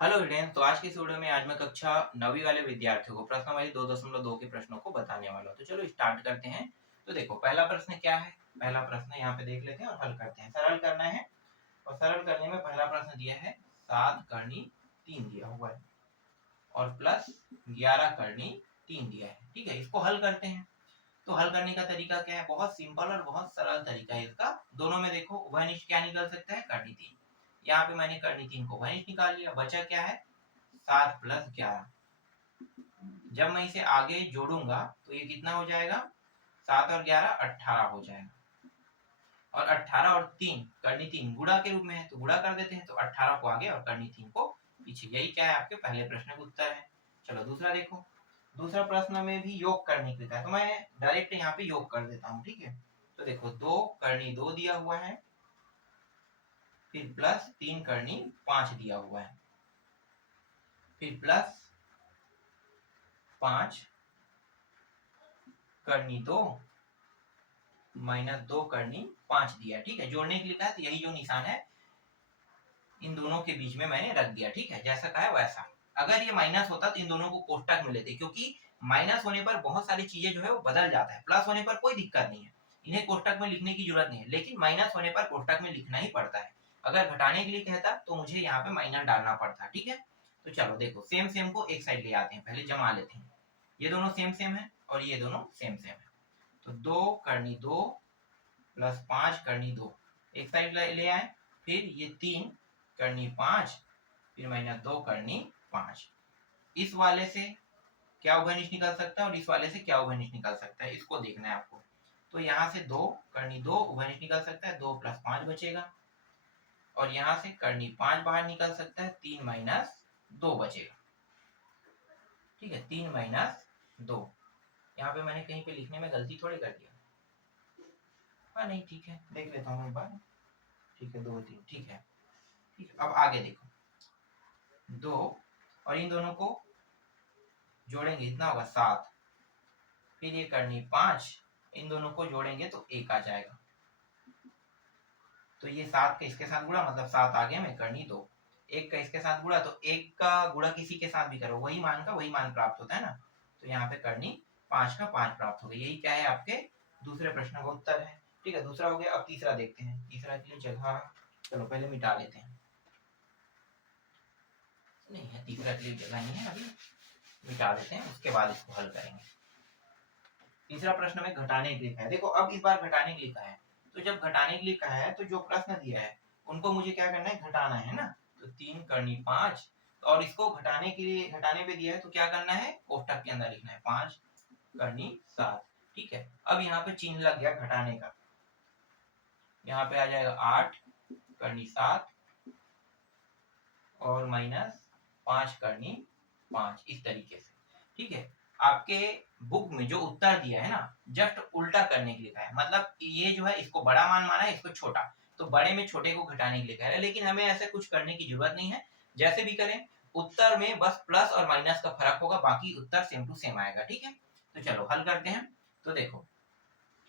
Hello student, तो आज की इस वीडियो में आज मैं कक्षा 9वीं वाले विद्यार्थियों को प्रश्नावली 2.2 के प्रश्नों को बताने वाला हूँ। तो चलो स्टार्ट करते हैं। तो देखो पहला प्रश्न क्या है। पहला प्रश्न यहाँ पे देख लेते हैं और हल करते हैं। सरल करना है और सरल करने में पहला प्रश्न दिया है 7 करनी 3 दिया हुआ है और प्लस 11 करनी 3 दिया है। ठीक है, इसको हल करते हैं। तो हल करने का तरीका क्या है, बहुत सिंपल और बहुत सरल तरीका है इसका। दोनों में देखो उभयनिष्ठ क्या निकल सकता है, करनी 3। यहाँ पे मैंने करनी 3 को उभयनिष्ठ निकाल लिया, बचा क्या है 7 प्लस 11। जब मैं इसे आगे जोड़ूंगा तो ये कितना हो जाएगा, 7 और 11 18 हो जाएगा। और 18 और 3 करनी 3 गुणा के रूप में है तो गुणा कर देते हैं। तो 18 को आगे और करनी 3 को पीछे। यही क्या है, आपके पहले प्रश्न का उत्तर है। चलो दूसरा देखो। दूसरा प्रश्न में भी योग करने के लिए है तो मैं डायरेक्ट यहाँ पे योग कर देता हूँ। ठीक है, तो देखो 2 करनी 2 दिया हुआ है, फिर प्लस 3 करनी 5 दिया हुआ है, फिर प्लस 5 करनी 2 माइनस 2 करनी 5 दिया। ठीक है, जोड़ने के लिए कहा तो यही जो निशान है इन दोनों के बीच में मैंने रख दिया। ठीक है, जैसा कहा है वैसा। अगर ये माइनस होता तो इन दोनों को कोष्टक में लेते, क्योंकि माइनस होने पर बहुत सारी चीजें जो है वो बदल जाता है। प्लस होने पर कोई दिक्कत नहीं है, इन्हें कोष्टक में लिखने की जरूरत नहीं है, लेकिन माइनस होने पर कोष्टक में लिखना ही पड़ता है। अगर घटाने के लिए कहता तो मुझे यहाँ पे माइनस डालना पड़ता। ठीक है, तो चलो देखो सेम सेम को एक साइड ले आते हैं, पहले जमा लेते हैं। ये दोनों सेम सेम है और ये दोनों सेम सेम है। तो 2 करनी 2 प्लस 5 करनी 2 एक साइड ले आए, फिर ये 3 करनी 5, फिर माइनस 2 करनी 5। इस वाले से क्या उभयनिष्ठ निकल सकता है और इस वाले से क्या उभयनिष्ठ निकल सकता है, इसको देखना है आपको। तो यहाँ से 2 करनी 2 उभयनिष्ठ निकल सकता है, 2 प्लस 5 बचेगा। और यहाँ से करनी 5 बाहर निकल सकता है, 3 माइनस 2 बचेगा। ठीक है, 3 माइनस 2। यहाँ पे मैंने कहीं पे लिखने में गलती थोड़ी कर दिया। हाँ नहीं, ठीक है, देख लेता हूँ एक बार। ठीक है, 2 3 ठीक है। ठीक है, अब आगे देखो 2 और इन दोनों को जोड़ेंगे इतना होगा 7, फिर ये करनी 5, इन दोनों को जोड़ेंगे तो 1 आ जाएगा। तो ये 7 का इसके साथ गुणा मतलब 7 आगे में करनी 2, 1 का इसके साथ गुणा तो 1 का गुणा किसी के साथ भी करो वही मान का वही मान प्राप्त होता है ना। तो यहाँ पे करनी 5 का 5 प्राप्त हो गया। यही क्या है, आपके दूसरे प्रश्न का उत्तर है। ठीक है, दूसरा हो गया। अब तीसरा देखते हैं। तीसरा के लिए जगह चलो पहले मिटा लेते हैं। नहीं है, तीसरा के लिए जगह नहीं है, अभी मिटा देते हैं, उसके बाद इसको हल करेंगे। तीसरा प्रश्न में घटाने के लिए कहा है। देखो अब इस बार घटाने के लिए कहा है, तो जब घटाने के लिए कहा है तो जो प्रश्न दिया है उनको मुझे क्या करना है, घटाना है ना। तो 3 करनी 5 और इसको घटाने के लिए घटाने पे दिया है तो क्या करना है, कोष्टक के अंदर लिखना है 5 करनी 7। ठीक है, अब यहाँ पे चिन्ह लग गया घटाने का। यहाँ पे आ जाएगा 8 करनी 7 और माइनस 5 करनी 5, इस तरीके से। ठीक है, आपके बुक में जो उत्तर दिया है ना, जस्ट उल्टा करने के लिए कहा है। मतलब ये जो है इसको बड़ा मान माना है, इसको छोटा, तो बड़े में छोटे को घटाने के लिए कह रहा है। लेकिन हमें ऐसे कुछ करने की जरूरत नहीं है, जैसे भी करें उत्तर में बस प्लस और माइनस का फर्क होगा, बाकी उत्तर सेम टू सेम आएगा। ठीक है, तो चलो हल करते हैं। तो देखो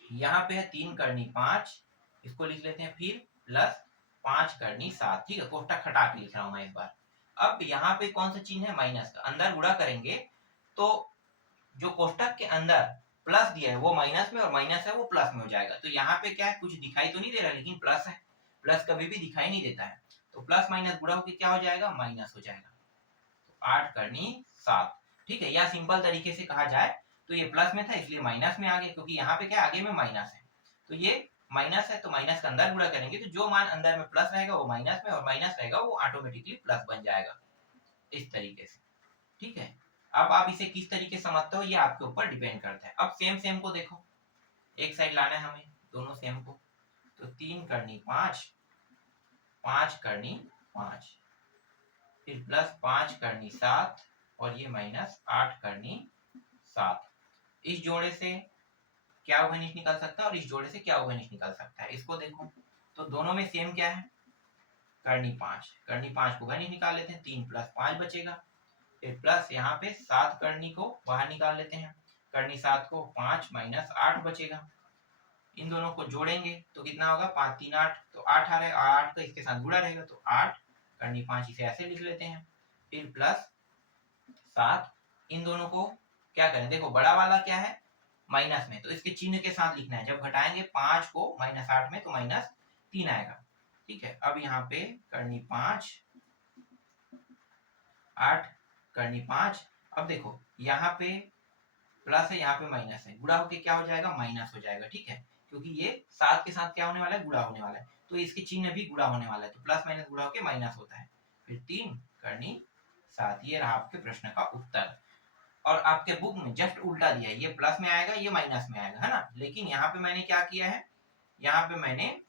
यहाँ पे है 3 करनी 5, इसको लिख लेते हैं, फिर प्लस 5 करनी 7। ठीक है, कोष्टक हटा के लिख रहा हूं मैं इस बार। अब यहाँ पे कौन सा चिन्ह है, माइनस का। अंदर गुणा करेंगे तो जो कोष्टक के अंदर प्लस दिया है वो माइनस में और माइनस है वो प्लस में हो जाएगा। तो यहाँ पे क्या है, कुछ दिखाई तो नहीं दे रहा, लेकिन प्लस है। प्लस कभी भी दिखाई नहीं देता है, तो प्लस माइनस गुणा होकर क्या हो जाएगा, माइनस हो जाएगा। तो 8 करनी 7। ठीक है, या सिंपल तरीके से कहा जाए तो ये प्लस में था इसलिए माइनस में आ गया, क्योंकि यहाँ पे क्या आगे में माइनस है। तो ये माइनस है तो माइनस का अंदर गुणा करेंगे तो जो मान अंदर में प्लस रहेगा वो माइनस में और माइनस रहेगा वो ऑटोमेटिकली प्लस बन जाएगा, इस तरीके से। ठीक है, अब आप इसे किस तरीके से समझते हो ये आपके ऊपर डिपेंड करता है। अब सेम सेम को देखो, एक साइड लाना है हमें दोनों सेम को। तो 3 करनी 5, 5 करनी 5, फिर प्लस 5 करनी 7 और ये माइनस 8 करनी 7। इस जोड़े से क्या उभयनिष्ठ निकल सकता है और इस जोड़े से क्या उभयनिष्ठ निकल सकता है, इसको देखो। तो दोनों में सेम क्या है, करनी 5। करनी 5 को उभयनिष्ठ निकाल लेते हैं, 3 प्लस 5 बचेगा। फिर प्लस यहाँ पे 7 करनी को बाहर निकाल लेते हैं, करनी 7 को 5 माइनस 8 बचेगा। इन दोनों को जोड़ेंगे तो कितना होगा, 5 3 8, तो 8 आ रहा है, 8 का इसके साथ गुणा रहेगा तो 8 करनी 5, इसे ऐसे लिख लेते हैं। फिर प्लस 7, इन दोनों को क्या करें, देखो बड़ा वाला क्या है माइनस में, तो इसके चिन्ह के साथ लिखना है। जब घटाएंगे 5 को -8 में तो -3 आएगा। ठीक है, अब यहाँ पे करनी 5, 8 करनी 5। अब देखो यहाँ पे प्लस है, यहाँ पे माइनस है, गुणा होके क्या हो जाएगा, माइनस हो जाएगा। ठीक है, क्योंकि ये 7 के साथ क्या होने वाला है, गुणा होने वाला है, तो इसके चिन्ह भी गुणा होने वाला है, तो प्लस माइनस गुणा होके माइनस होता है। फिर 3 करनी 7, ये रहा आपके प्रश्न का उत्तर। और आपके बुक में जस्ट उल्टा दिया है, ये प्लस में आएगा, ये माइनस में आएगा, है ना। लेकिन यहाँ पे मैंने क्या किया है, यहाँ पे मैंने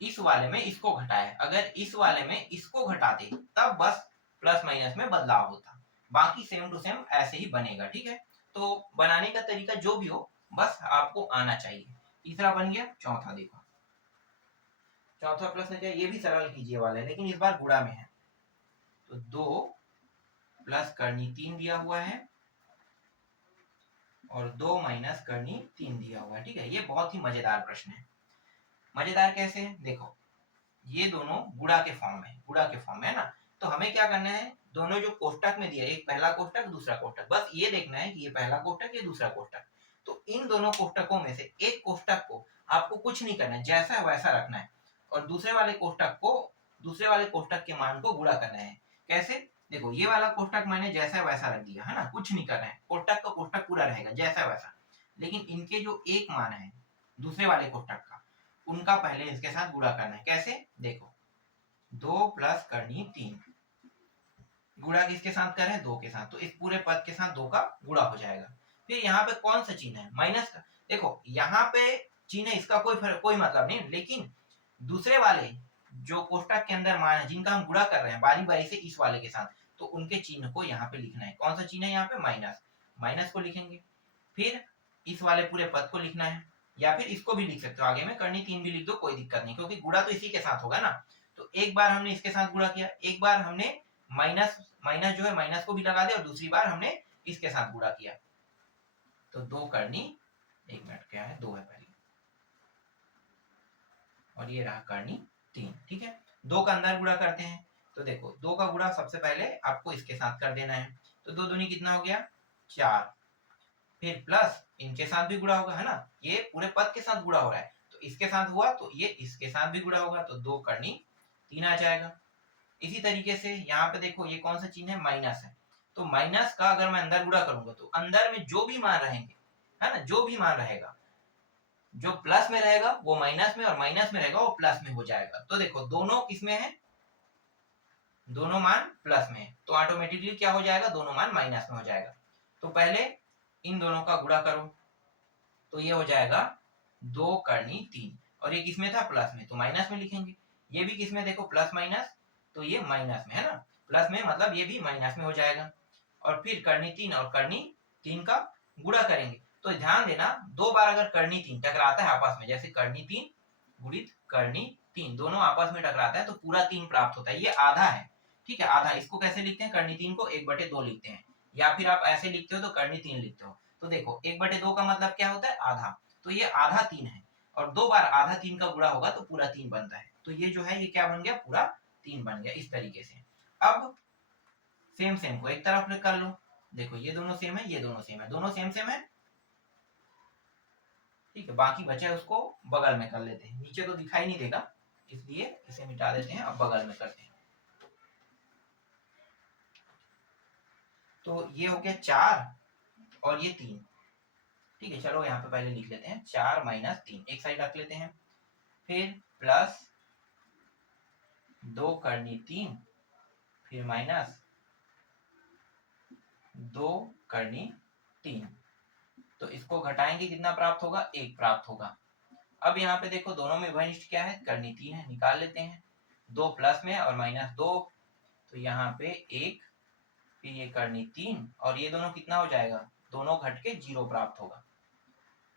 इस वाले में इसको घटाया। अगर इस वाले में इसको घटाते तब बस प्लस माइनस में बदलाव होता, बाकी सेम टू सेम ऐसे ही बनेगा। ठीक है, तो बनाने का तरीका जो भी हो बस आपको आना चाहिए। तीसरा बन गया। चौथा देखो, चौथा प्रश्न क्या, ये भी सरल कीजिए वाला है, लेकिन इस बार गुणा में है। तो 2 प्लस करनी 3 दिया हुआ है और 2 माइनस करनी 3 दिया हुआ है। ठीक है, ये बहुत ही मजेदार प्रश्न है। मजेदार कैसे, देखो ये दोनों गुणा के फॉर्म में, गुणा के फॉर्म में है ना। तो हमें क्या करना है, दोनों जो कोष्टक में दिया, एक पहला कोष्टक दूसरा कोष्टक, बस ये देखना है कि ये पहला कोष्टक ये दूसरा कोष्टक। तो इन दोनों कोष्टकों में से एक कोष्टक को आपको कुछ नहीं करना है, जैसा है वैसा रखना है, और दूसरे वाले कोष्टक को, दूसरे वाले कोष्टक के मान को गुणा करना है। कैसे, देखो ये वाला कोष्टक मैंने जैसा है वैसा रख दिया, है ना, कुछ नहीं करना है, कोष्टक का कोष्टक पूरा रहेगा जैसा वैसा। लेकिन इनके जो एक मान है दूसरे वाले कोष्टक का, उनका पहले इसके साथ गुणा करना है। कैसे, देखो 2 प्लस करनी 3, गुणा किसके साथ करें, 2 के साथ, तो इस पूरे पद के साथ 2 का गुणा हो जाएगा। फिर यहाँ पे कौन सा चिन्ह है, माइनस का। देखो यहाँ पे चिन्ह इसका कोई फर्क, कोई मतलब नहीं, लेकिन दूसरे वाले जो कोष्टक के अंदर मान है जिनका हम गुणा कर रहे हैं बारी बारी से इस वाले के साथ, तो उनके चिन्ह को यहाँ पे लिखना है। कौन सा चिन्ह है यहाँ पे, माइनस, माइनस को लिखेंगे। फिर इस वाले पूरे पद को लिखना है, या फिर इसको भी लिख सकते हो, आगे में करनी 3 भी लिख दो, कोई दिक्कत नहीं, क्योंकि गुणा तो इसी के साथ होगा ना। तो एक बार हमने इसके साथ गुणा किया, एक बार हमने माइनस, माइनस जो है माइनस को भी लगा दे, और दूसरी बार हमने इसके साथ गुणा किया। तो 2 करनी, 1 मिनट क्या है, 2 है पहले, और ये रहा करनी 3। ठीक है, 2 का अंदर गुणा करते हैं। तो देखो 2 का गुणा सबसे पहले आपको इसके साथ कर देना है, तो 2 दूनी कितना हो गया, 4। फिर प्लस इनके साथ भी गुणा होगा, है ना, ये पूरे पद के साथ गुणा हो रहा है, तो इसके साथ हुआ तो ये इसके साथ भी गुणा होगा, तो 2 करनी 3 आ जाएगा। इसी तरीके से यहाँ पे देखो ये कौन सा चिन्ह है, माइनस है, तो माइनस का अगर मैं अंदर गुणा करूंगा तो अंदर में जो भी मान रहेंगे, है ना, जो भी मान रहेगा, जो प्लस में रहेगा वो माइनस में, और माइनस में रहेगा वो प्लस में हो जाएगा। तो देखो दोनों किसमें है, दोनों मान प्लस में, तो ऑटोमेटिकली क्या हो जाएगा, दोनों मान माइनस में हो जाएगा। तो पहले इन दोनों का गुणा करो, तो ये हो जाएगा 2 करनी 3, और ये किसमें था, प्लस में, तो माइनस में लिखेंगे। ये भी किसमें, देखो प्लस माइनस, तो ये माइनस में है ना, प्लस में मतलब ये भी माइनस में हो जाएगा। और फिर करनी 3 और करनी 3 का गुणा करेंगे। तो ध्यान देना, 2 बार अगर करनी 3 टकराता है आपस में, जैसे करनी 3 गुणित करनी 3, दोनों आपस में टकराता है तो पूरा 3 प्राप्त होता है, ये आधा है। ठीक है, आधा, इसको कैसे लिखते हैं, करनी 3 को 1/2 लिखते हैं, या फिर आप ऐसे लिखते हो तो करनी 3 लिखते हो। तो देखो 1/2 का मतलब क्या होता है, आधा, तो ये आधा 3 है, और 2 बार आधा 3 का गुणा होगा तो पूरा 3 बनता है, तो ये जो है ये क्या बन गया, पूरा 3 बन गया। इस तरीके से अब सेम सेम को एक तरफ कर लो, देखो ये दोनों सेम है, ये दोनों सेम है, दोनों सेम सेम है। ठीक है, बाकी बचे उसको बगल में कर लेते हैं, नीचे तो दिखाई नहीं देगा इसलिए इसे मिटा देते हैं, अब बगल में करते हैं। तो ये हो गया 4 और ये 3। ठीक है, चलो यहाँ पे पहले लिख लेते हैं, 4 माइनस 3 एक साइड रख लेते हैं, फिर प्लस 2 करनी 3, फिर माइनस 2 करनी 3, तो इसको घटाएंगे कितना प्राप्त होगा, 1 प्राप्त होगा। अब यहाँ पे देखो दोनों में वनिष्ठ क्या है, करनी 3 है, निकाल लेते हैं, 2 प्लस में और माइनस 2, तो यहाँ पे 1, फिर ये करनी 3, और ये दोनों कितना हो जाएगा, दोनों घट के 0 प्राप्त होगा।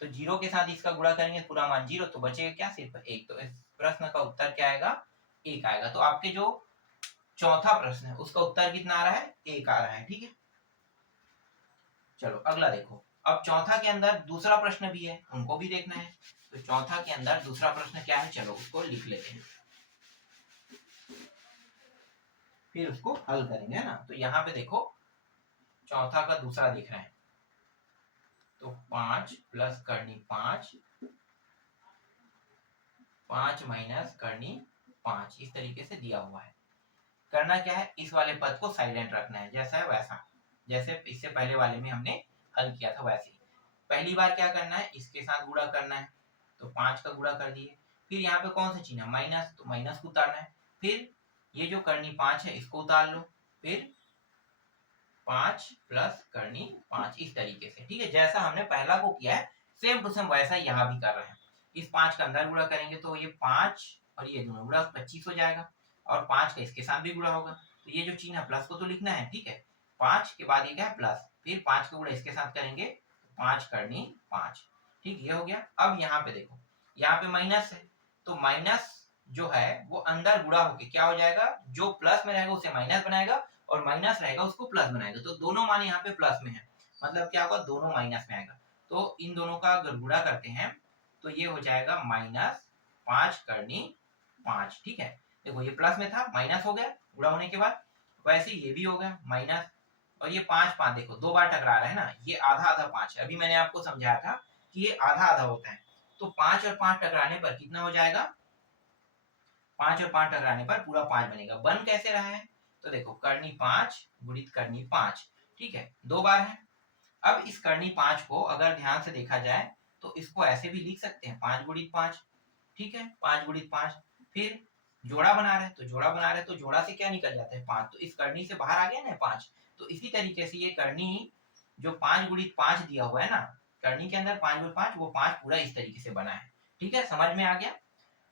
तो 0 के साथ इसका गुणा करेंगे पूरा मान 0, तो बचेगा क्या, सिर्फ 1, तो इस प्रश्न का उत्तर क्या आएगा, 1 आएगा। तो आपके जो चौथा प्रश्न है उसका उत्तर कितना आ रहा है, 1 आ रहा है। ठीक है, चलो अगला देखो। अब चौथा के अंदर दूसरा प्रश्न भी है, उनको भी देखना है। तो चौथा के अंदर दूसरा प्रश्न क्या है, चलो उसको लिख लेते हैं। फिर उसको हल करेंगे, है ना। तो यहाँ पे देखो चौथा का दूसरा दिख रहा है, तो 5 प्लस करनी 5, 5 माइनस करनी 5, इस तरीके से दिया हुआ है। करना क्या है, इस वाले पद को साइलेंट रखना है, जैसा है वैसा, जैसे इससे पहले वाले में हमने हल किया था वैसे ही। पहली बार क्या करना है, इसके साथ गुणा करना है, तो 5 का गुणा कर दिए। फिर यहाँ पे कौन सा चिन्ह है, माइनस, तो माइनस को उतारना है। फिर ये जो करनी 5 है इसको उतार लो, फिर 5 प्लस करनी 5, इस तरीके से, ठीक है। जैसा हमने पहला को किया है सेम टू सेम वैसा यहाँ भी कर रहे हैं। इस 5 का अंदर गुणा करेंगे तो ये 5 और ये दोनों गुणा 25 हो जाएगा, और 5 का इसके साथ भी गुणा होगा, तो ये जो चिन्ह है प्लस को तो लिखना है, ठीक है। 5 के बाद ये क्या है प्लस, फिर 5 का गुणा इसके साथ करेंगे, 5 करनी 5, ठीक, ये हो गया। अब यहाँ पे देखो, यहाँ पे माइनस है, तो माइनस जो है वो अंदर गुणा होके क्या हो जाएगा, जो प्लस में रहेगा उसे माइनस बनाएगा, और माइनस रहेगा उसको प्लस बनाएगा, तो दोनों मान यहाँ पे प्लस में है, मतलब क्या होगा, दोनों माइनस में आएगा। तो इन दोनों का अगर गुणा करते हैं तो ये हो जाएगा माइनस 5 करनी 5, ठीक है। देखो ये प्लस में था, माइनस हो गया गुणा होने के बाद, वैसे ये भी हो गया माइनस, और ये 5 5 देखो 2 बार टकरा रहा है ना, ये आधा आधा 5 है, अभी मैंने आपको समझाया था कि ये आधा आधा होता है, तो 5 और 5 टकराने पर कितना हो जाएगा, 5 और 5 टकराने पर पूरा 5 बनेगा। बन कैसे रहा है, तो देखो करनी 5 गुणित करनी 5, ठीक है, 2 बार है। अब इस करनी 5 को अगर ध्यान से देखा जाए तो इसको ऐसे भी लिख सकते हैं, 5 गुणित 5, ठीक है, 5 गुणित 5। फिर जोड़ा बना रहे हैं, तो जोड़ा बना रहे हैं तो जोड़ा से क्या निकल जाता है 5, तो इस करनी से बाहर आ गया ना 5। तो इसी तरीके से ये करनी जो 5 गुणित 5 दिया हुआ है ना, करनी के अंदर 5 गुणित 5, वो 5 पूरा इस तरीके से बना है, ठीक है, समझ में आ गया।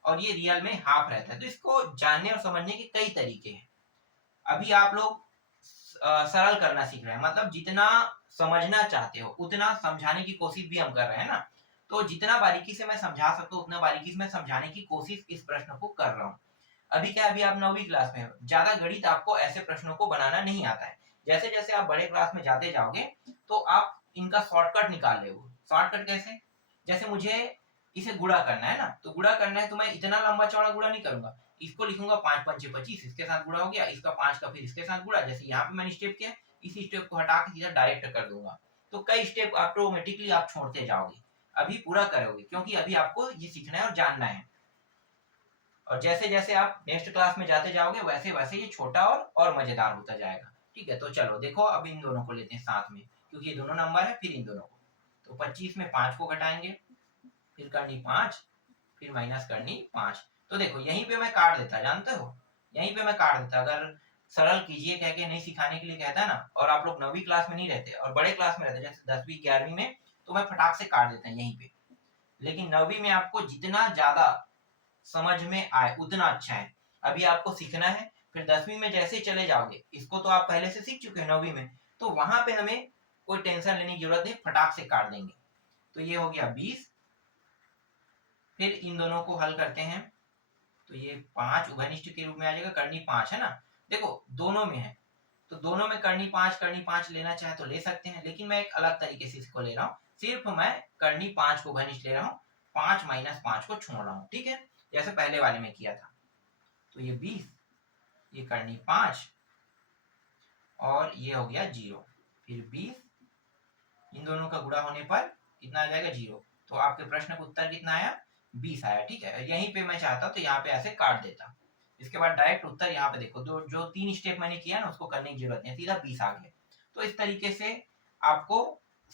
और ये रियल में हाफ रहता है, तो इसको जानने और समझने के कई तरीके हैं। अभी आप लोग सरल करना सीख रहे हैं, मतलब जितना समझना चाहते हो उतना समझाने की कोशिश भी हम कर रहे हैं ना, तो जितना बारीकी से मैं समझा सकता हूँ उतना बारीकी से मैं समझाने की कोशिश इस प्रश्न को कर रहा हूँ। अभी क्या, अभी आप 9वीं क्लास में हो, ज्यादा गणित आपको ऐसे प्रश्नों को बनाना नहीं आता है। जैसे जैसे आप बड़े क्लास में जाते जाओगे तो आप इनका शॉर्टकट निकाल ले। शॉर्टकट कैसे, जैसे मुझे इसे गुणा करना है ना, तो गुणा करना है तो मैं इतना लंबा चौड़ा गुणा नहीं करूंगा, इसको लिखूंगा 5 पंचे 25, इसके साथ गुणा हो गया, इसका 5 का फिर इसके साथ गुणा, जैसे यहाँ पे मैंने स्टेप किया, इस स्टेप को हटा के सीधा डायरेक्ट कर दूंगा, तो कई स्टेप ऑटोमेटिकली आप छोड़ते जाओगे, अभी पूरा करोगे, क्योंकि अभी आपको ये सीखना है और जानना है। और जैसे जैसे आप नेक्स्ट क्लास में जाते जाओगे वैसे वैसे ये छोटा और मजेदार होता जाएगा, ठीक है। तो चलो देखो अब इन दोनों को लेते हैं साथ में, क्योंकि ये दोनों नंबर है, फिर इन दोनों को, तो 25 में 5 को घटाएंगे, फिर करनी 5, फिर माइनस करनी 5, तो देखो यहीं पे मैं काट देता, जानते हो, यहीं पे मैं काट देता, अगर सरल कीजिए कह के नहीं सिखाने के लिए कहता है ना, और आप लोग 9वीं क्लास में नहीं रहते और बड़े क्लास में रहते जैसे 10वीं 11वीं में, तो मैं फटाक से काट देता यहीं पे। लेकिन 9वीं में आपको जितना ज्यादा समझ में आए उतना अच्छा है, अभी आपको सीखना है, फिर 10वीं में जैसे ही चले जाओगे, इसको तो आप पहले से सीख चुके हैं 9वीं में, तो वहां पे हमें कोई टेंशन लेने की जरूरत नहीं, फटाक से काट देंगे। तो ये हो गया 20, फिर इन दोनों को हल करते हैं, तो ये 5 उभयनिष्ठ के रूप में आ जाएगा, करनी 5 है ना, देखो दोनों में है, तो दोनों में करनी 5 लेना चाहे तो ले सकते हैं, लेकिन मैं एक अलग तरीके से इसको ले रहा हूँ, सिर्फ मैं करनी 5 को उभयनिष्ठ ले रहा हूँ, 5 माइनस 5 को छोड़ रहा हूँ, ठीक है, जैसे पहले वाले में किया था। तो ये 20, ये करनी 5, और ये हो गया 0, फिर 20, इन दोनों का गुणा होने पर कितना आ जाएगा 0, तो आपके प्रश्न का उत्तर कितना आया, 20 आया, ठीक है। यहीं पे मैं चाहता तो यहाँ पे ऐसे काट देता, इसके बाद डायरेक्ट उत्तर यहाँ पे देखो, जो 3 स्टेप मैंने किया ना उसको करने की जरूरत नहीं, सीधा 20 आ गया। तो इस तरीके से आपको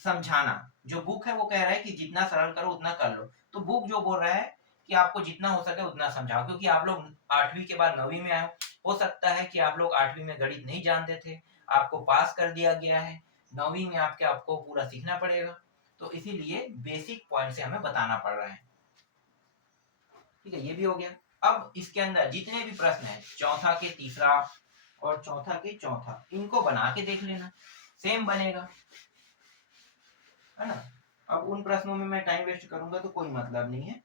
समझाना, जो बुक है वो कह रहा है कि जितना सरल करो उतना कर लो, तो बुक जो बोल रहा है कि आपको जितना हो सके उतना समझाओ, क्योंकि आप लोग 8वीं के बाद 9वीं में आए हो सकता है कि आप लोग 8वीं में गणित नहीं जानते थे, आपको पास कर दिया गया है, 9वीं में आपको पूरा सीखना पड़ेगा, तो इसीलिए बेसिक पॉइंट से हमें बताना पड़ रहा है, ठीक है, ये भी हो गया। अब इसके अंदर जितने भी प्रश्न है, चौथा के तीसरा और चौथा के चौथा, इनको बना के देख लेना, सेम बनेगा, है ना। अब उन प्रश्नों में मैं टाइम वेस्ट करूंगा तो कोई मतलब नहीं है,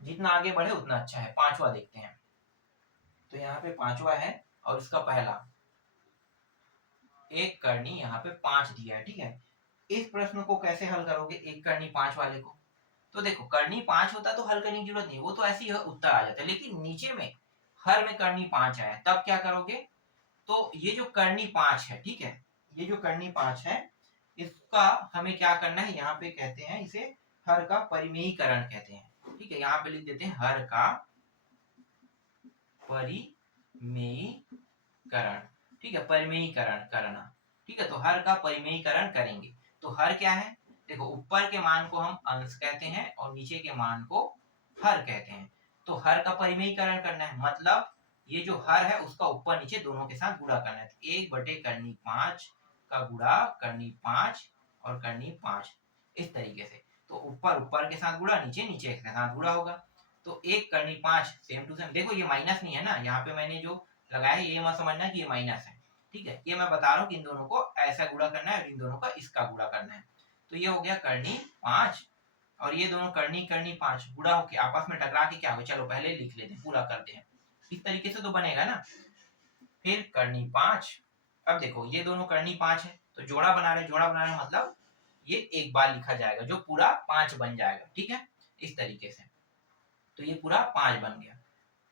जितना आगे बढ़े उतना अच्छा है। 5वां देखते हैं, तो यहाँ पे 5वां है, और इसका पहला एक करनी यहाँ पे 5 दिया है, ठीक है। इस प्रश्न को कैसे हल करोगे, एक करनी 5 वाले को, तो देखो करनी 5 होता तो हल करने की जरूरत नहीं, वो तो ऐसे ही उत्तर आ जाता है, लेकिन नीचे में हर में करनी 5 आया, तब क्या करोगे? तो ये जो करनी 5 है, ठीक है, ये जो करनी 5 है, इसका हमें क्या करना है, यहाँ पे कहते हैं इसे हर का परिमेयीकरण कहते हैं, ठीक है। यहाँ पे लिख देते हैं हर का परिमेयीकरण, ठीक है, परिमेयीकरण करना, ठीक है। तो हर का परिमेयीकरण करेंगे, तो हर क्या है, देखो ऊपर के मान को हम अंश कहते हैं और नीचे के मान को हर कहते हैं। तो हर का परिमेयीकरण करना है, मतलब ये जो हर है उसका ऊपर नीचे दोनों के साथ गुणा करना है। तो 1 बटे करनी 5 का गुणा करनी 5 और करनी 5, इस तरीके से। तो ऊपर ऊपर के साथ गुणा, नीचे नीचे के साथ गुणा होगा। तो 1 करनी 5 सेम टू सेम, देखो ये माइनस नहीं है ना, यहाँ पे मैंने जो लगाया है ये मत समझना कि ये माइनस है, ठीक है। ये मैं बता रहा हूँ कि इन दोनों को ऐसा गुणा करना है और इन दोनों का इसका गुणा करना है। तो ये हो गया करनी 5 और ये दोनों करनी करनी 5 गुणा होके आपस में टकरा के क्या हो, चलो पहले लिख लेते हैं, पूरा करते हैं, इस तरीके से तो बनेगा ना। फिर करनी 5, अब देखो ये दोनों करनी 5 है तो जोड़ा बना रहे, जोड़ा बना रहे मतलब ये एक बार लिखा जाएगा जो पूरा 5 बन जाएगा, ठीक है, इस तरीके से। तो ये पूरा 5 बन गया।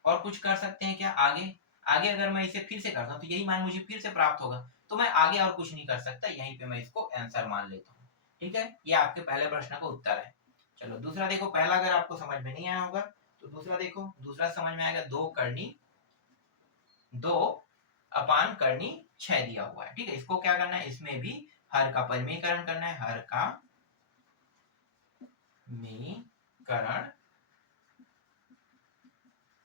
और कुछ कर सकते हैं क्या आगे? आगे अगर मैं इसे फिर से करता हूँ तो यही मान मुझे फिर से प्राप्त होगा, तो मैं आगे और कुछ नहीं कर सकता, यहीं पे मैं इसको आंसर मान लेता हूँ, ठीक है। ये आपके पहले प्रश्न का उत्तर है। चलो दूसरा देखो, पहला अगर आपको समझ में नहीं आया होगा तो दूसरा देखो, दूसरा समझ में आएगा। 2 करनी 2 अपान करनी 6 दिया हुआ है, ठीक है। इसको क्या करना है, इसमें भी हर का परिमेयीकरण करना है, हर का मीकरण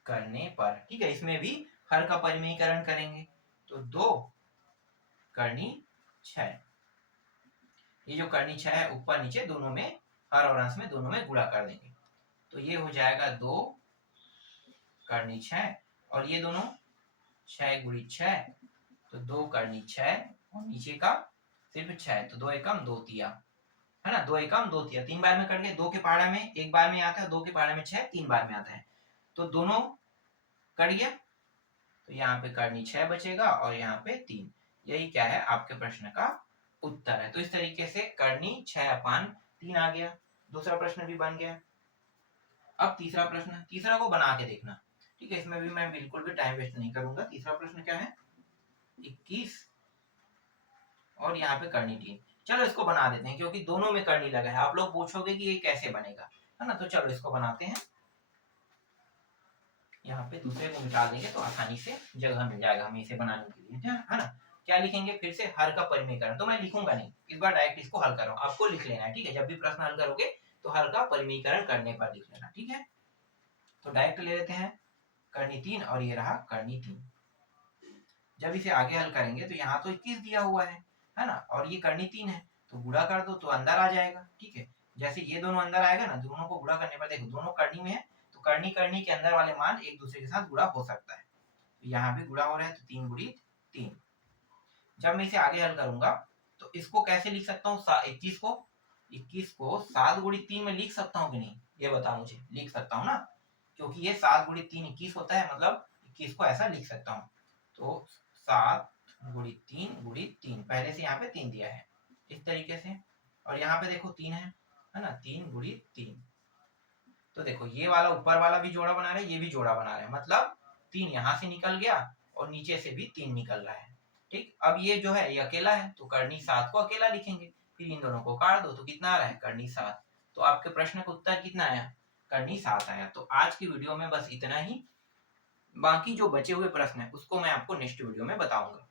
करने पर, ठीक है, इसमें भी हर का परिमेयीकरण करेंगे। तो 2 करनी 6, ये जो करनी 6 है ऊपर नीचे दोनों में, हर और अंश में दोनों में गुणा कर देंगे। तो ये हो जाएगा 2 करनी 6 और ये दोनों 6 गुणी 6, तो 2 करनी 6 और नीचे का सिर्फ 6, तो 2 एकम 2 तिया, है ना, 2 एकम 2 तिया, 3 बार में कट गए। 2 के पहाड़ा में एक बार में आता है, 2 के पहाड़ा में 6 3 बार में आता है, तो दोनों कट गया। तो यहाँ पे करनी 6 बचेगा और यहाँ पे 3, यही क्या है आपके प्रश्न का उत्तर है। तो इस तरीके से करनी 6 अपान 3 आ गया, दूसरा प्रश्न भी बन गया। अब तीसरा प्रश्न, तीसरा को बना के देखना, ठीक है, इसमें भी मैं बिल्कुल भी टाइम वेस्ट नहीं करूंगा। तीसरा प्रश्न क्या है, 21 और यहाँ पे करनी 3। चलो इसको बना देते हैं क्योंकि दोनों में करनी लगा है। आप लोग पूछोगे कि ये कैसे बनेगा, है ना, तो चलो इसको बनाते हैं। यहाँ पे दूसरे को मिटा देंगे तो आसानी से जगह मिल जाएगा हमें इसे बनाने के लिए, है ना। क्या लिखेंगे, फिर से हर का परिमेयीकरण, तो मैं लिखूंगा नहीं, इस बार डायरेक्ट इसको हल करो, आपको लिख लेना है, ठीक है। जब भी प्रश्न हल करोगे तो हर का परिमेयीकरण करने पर लिख लेना, ठीक है। तो डायरेक्ट ले लेते हैं करनी 3 और ये रहा करनी 3। जब इसे आगे हल करेंगे तो यहाँ तो 21 दिया हुआ है ना, और ये करनी 3 है, तो गुणा कर दो तो अंदर आ जाएगा, ठीक है। जैसे ये दोनों अंदर आएगा ना, दोनों को गुणा करने पर देखो दोनों करनी में है, तो करनी करनी के अंदर वाले मान एक दूसरे के साथ गुणा हो सकता है, तो यहाँ भी गुणा हो रहा है, तो 3 गुणी 3। जब मैं इसे आगे हल करूंगा तो इसको कैसे लिख सकता हूँ, 21 को 7 गुणी 3 में लिख सकता हूँ कि नहीं, ये बताओ मुझे। लिख सकता हूँ ना, क्योंकि ये 7 गुणी 3 21 होता है, मतलब 21 को ऐसा लिख सकता हूँ। तो 7 गुणी 3 पहले से यहाँ पे 3 दिया है, इस तरीके से। और यहाँ पे देखो 3 है ना, 3 गुणी 3। तो देखो ये वाला ऊपर वाला भी जोड़ा बना रहे हैं, ये भी जोड़ा बना रहे हैं, मतलब 3 यहाँ से निकल गया और नीचे से भी 3 निकल रहा है, ठीक। अब ये जो है ये अकेला है, तो करनी 7 को अकेला लिखेंगे, फिर इन दोनों को काट दो तो कितना आ रहा है, करनी 7। तो आपके प्रश्न का उत्तर कितना आया, करनी 7 आया। तो आज की वीडियो में बस इतना ही, बाकी जो बचे हुए प्रश्न है उसको मैं आपको नेक्स्ट वीडियो में बताऊंगा।